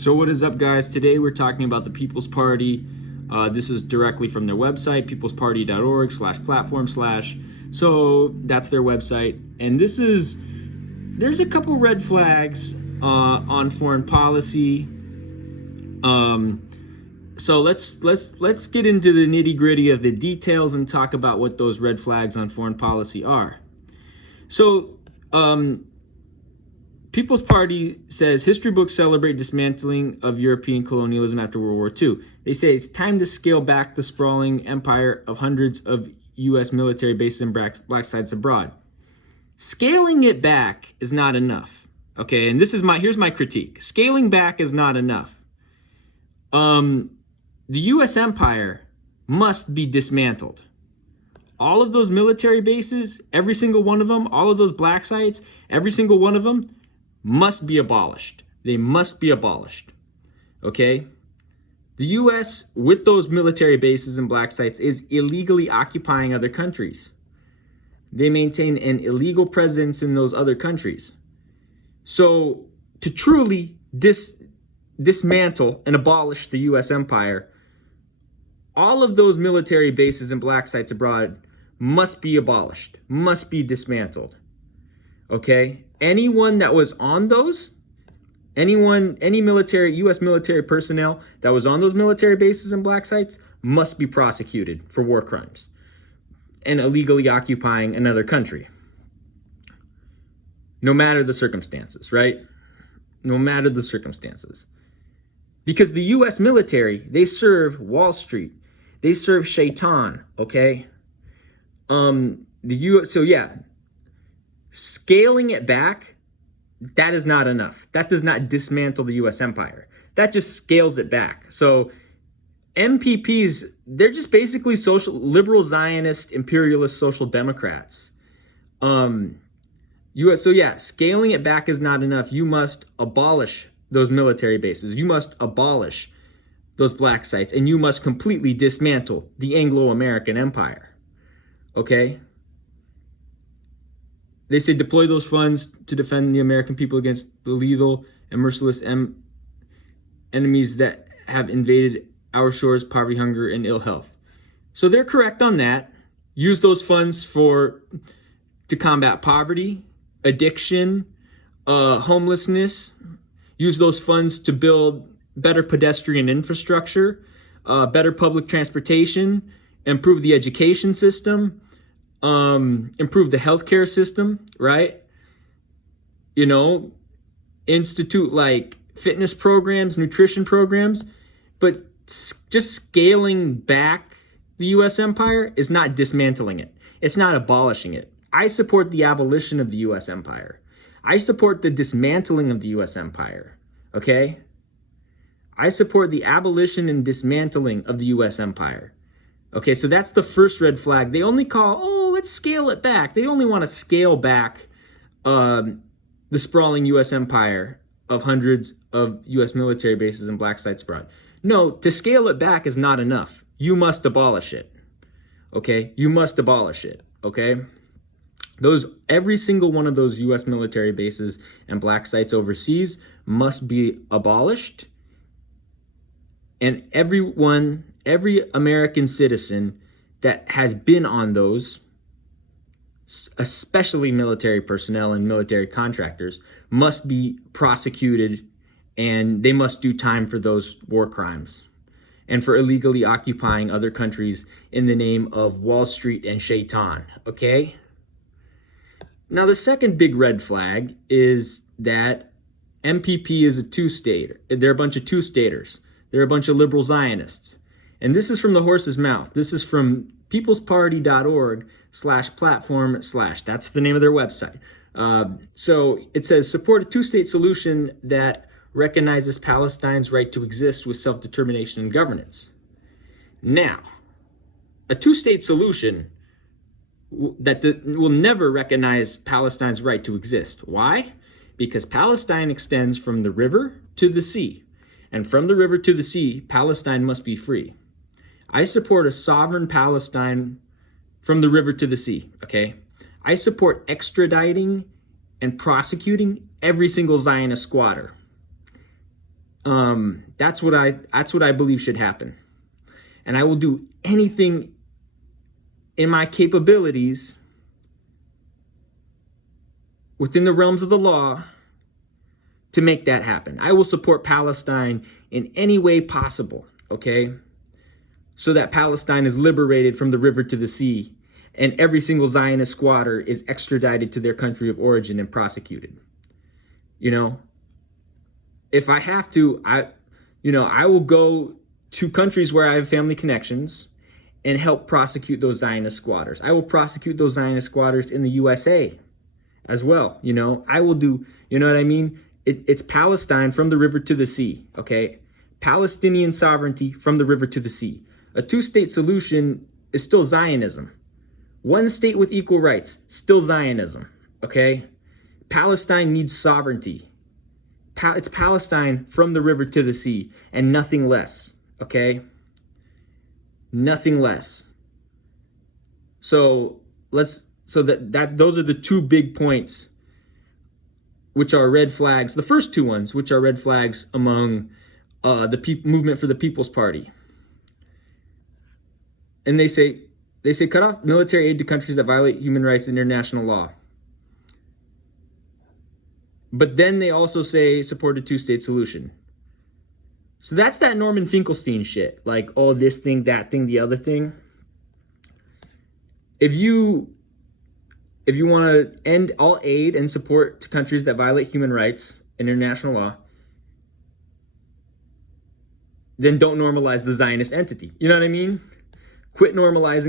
So what is up, guys? Today we're talking about the People's Party. This is directly from their website, peoplesparty.org/platform/. So that's their website. And there's a couple red flags on foreign policy. So let's get into the nitty-gritty of the details and talk about what those red flags on foreign policy are. So People's Party says history books celebrate dismantling of European colonialism after World War II. They say it's time to scale back the sprawling empire of hundreds of U.S. military bases and black sites abroad. Scaling it back is not enough. Okay, and here's my critique. Scaling back is not enough. The U.S. empire must be dismantled. All of those military bases, every single one of them, all of those black sites, every single one of them must be abolished. They must be abolished. Okay? The U.S., with those military bases and black sites, is illegally occupying other countries. They maintain an illegal presence in those other countries. So, to truly dismantle and abolish the U.S. empire, all of those military bases and black sites abroad must be abolished, must be dismantled. Okay? Anyone that was on those, any military, U.S. military personnel that was on those military bases and black sites must be prosecuted for war crimes and illegally occupying another country. No matter the circumstances, right? No matter the circumstances. Because the U.S. military, they serve Wall Street. They serve Shaitan, okay? Scaling it back, that is not enough. That does not dismantle the U.S. empire. That just scales it back. So MPPs, they're just basically liberal Zionist, imperialist social democrats. Scaling it back is not enough. You must abolish those military bases. You must abolish those black sites, and you must completely dismantle the Anglo-American empire. Okay? They say deploy those funds to defend the American people against the lethal and merciless enemies that have invaded our shores, poverty, hunger, and ill health. So they're correct on that. Use those funds to combat poverty, addiction, homelessness. Use those funds to build better pedestrian infrastructure, better public transportation, improve the education system, improve the healthcare system, right? Institute like fitness programs, nutrition programs, but just scaling back the U.S. empire is not dismantling it. It's not abolishing it. I support the abolition of the U.S. empire. I support the dismantling of the U.S. empire, okay? I support the abolition and dismantling of the U.S. empire. Okay, so that's the first red flag. They only let's scale it back. They only want to scale back the sprawling U.S. empire of hundreds of U.S. military bases and black sites abroad. No, to scale it back is not enough. You must abolish it. Okay, you must abolish it. Okay, every single one of those U.S. military bases and black sites overseas must be abolished. And every American citizen that has been on those, especially military personnel and military contractors, must be prosecuted, and they must do time for those war crimes and for illegally occupying other countries in the name of Wall Street and Shaitan, okay? Now, the second big red flag is that MPP is a two-stater. They're a bunch of two-staters. They're a bunch of liberal Zionists. And this is from the horse's mouth. This is from peoplesparty.org/platform/. That's the name of their website. So it says, support a two-state solution that recognizes Palestine's right to exist with self-determination and governance. Now, a two-state solution that will never recognize Palestine's right to exist. Why? Because Palestine extends from the river to the sea. And from the river to the sea, Palestine must be free. I support a sovereign Palestine from the river to the sea, okay? I support extraditing and prosecuting every single Zionist squatter. That's what I believe should happen. And I will do anything in my capabilities within the realms of the law to make that happen. I will support Palestine in any way possible, okay? So that Palestine is liberated from the river to the sea and every single Zionist squatter is extradited to their country of origin and prosecuted. You know, if I have to, I will go to countries where I have family connections and help prosecute those Zionist squatters. I will prosecute those Zionist squatters in the USA as well. You know, I will do, you know what I mean? It's Palestine from the river to the sea, okay? Palestinian sovereignty from the river to the sea. A two-state solution is still Zionism. One state with equal rights, still Zionism, okay? Palestine needs sovereignty. It's Palestine from the river to the sea and nothing less, okay? Nothing less. So those are the two big points which are red flags. The first two ones, which are red flags among the movement for the People's Party. And they say cut off military aid to countries that violate human rights and international law. But then they also say support a two-state solution. So that's that Norman Finkelstein shit. Like, oh, this thing, that thing, the other thing. If you want to end all aid and support to countries that violate human rights and international law, then don't normalize the Zionist entity. You know what I mean? Quit normalizing